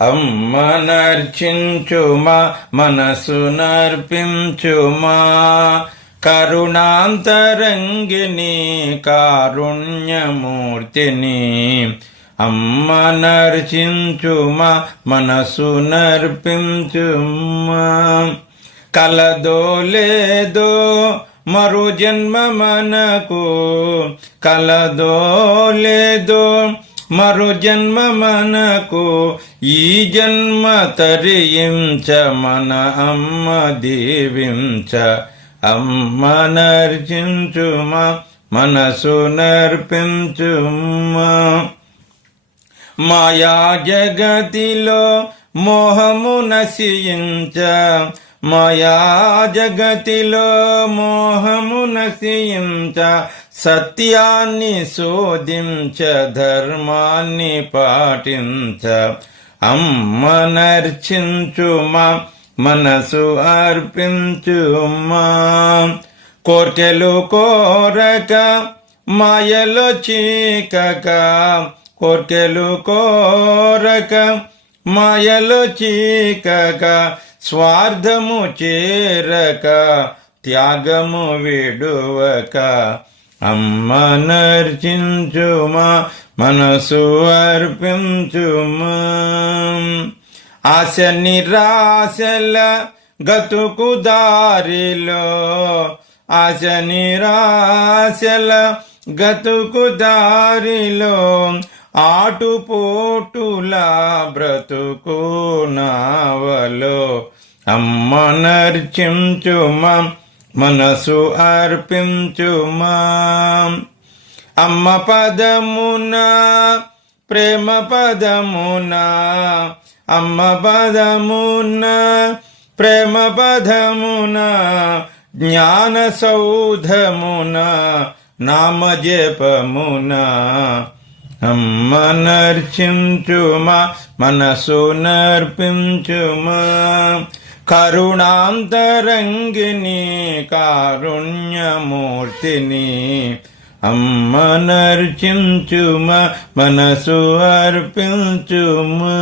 అమ్మ నర్చించుమా మనసు నర్పించుమా కరుణాంతరంగిని కారుణ్యమూర్తిని అమ్మ నర్చించుమా మనసు నర్పించుమా కలదో లేదో మరు జన్మ మనకు కలదో లేదో మరో జన్మ మనకు ఈ జన్మ తరించ మన అమ్మ దీవించ. అమ్మ నర్జించుమా మనసు నర్పించుమా. మాయా జగతిలో మోహము నశించ. మాయా జగతిలో మోహము నశించ. సత్యాన్ని శోధించ ధర్మాన్ని పాటించ. అమ్మ నర్చించుమా మనసు అర్పించుమా. కోర్కెలు కోరక మాయలో చీకక. కోర్కెలు కోరక మాయలో చీకక. స్వార్థము చేరక త్యాగము విడువక. అమ్మ నర్చించుమా మనసు అర్పించుమా. ఆశ నిరాశల గతుకు దారిలో ఆశ నిరాశల గతుకు దారిలో ఆటుపోటుల బ్రతుకు నావలో. అమ్మ నర్చించుమా మనసు అర్పించుమా అమ్మ పదమున ప్రేమ పదమున అమ్మ పదమున ప్రేమ పదమున జ్ఞాన సౌధమున నామ జపమున. అమ్మ నర్చించుమా మనసు నర్పించుమా. కరుణాంతరంగిని కారుణ్యమూర్తిని అమ్మ నర్చించుమా మనసు అర్పించుమా